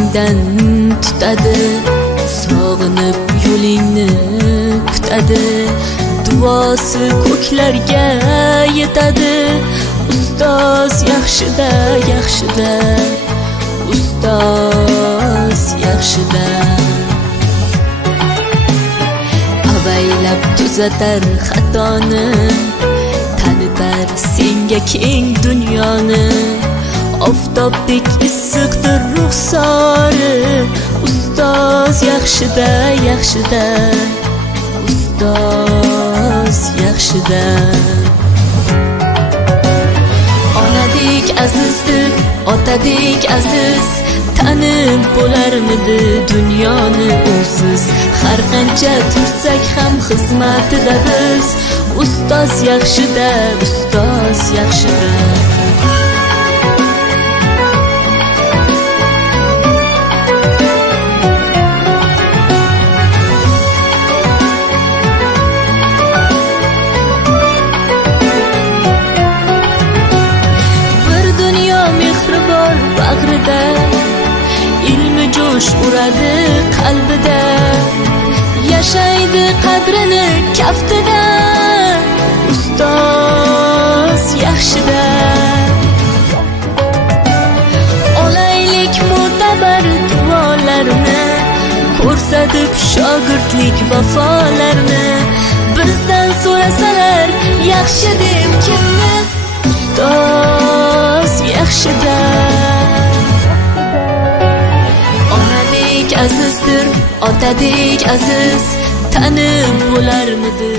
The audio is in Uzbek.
izingdan tutadi, sog'inib yo'lingni kutadi, duosi ko'klarga yetadi. Ustoz yaxshida, yaxshida, ustoz yaxshida. Avaylab tuzatar xatoni, tanitar senga keng dunyoni. Oftobdek issiqdir ruxsori, ustoz yaxshida, yaxshida, ustoz yaxshida. Onadek azizdir, otadek aziz, tanib bo'larmidi dunyoni usiz. Har qancha tursak ham xizmatida biz, ustoz yaxshida, ustoz yaxshida. Bag'rida ilmi jo'sh uradi qalbida, yashaydi qadrini kaftida, ustoz yaxshida. Olaylik mo'tabar duolarni, ko'rsatib shogirdlik vafolarni. Bizdan so'rasalar yaxshi deb kimni, ustoz yaxshida. Onadek azizdir, otadek aziz, tanib bo'larmidi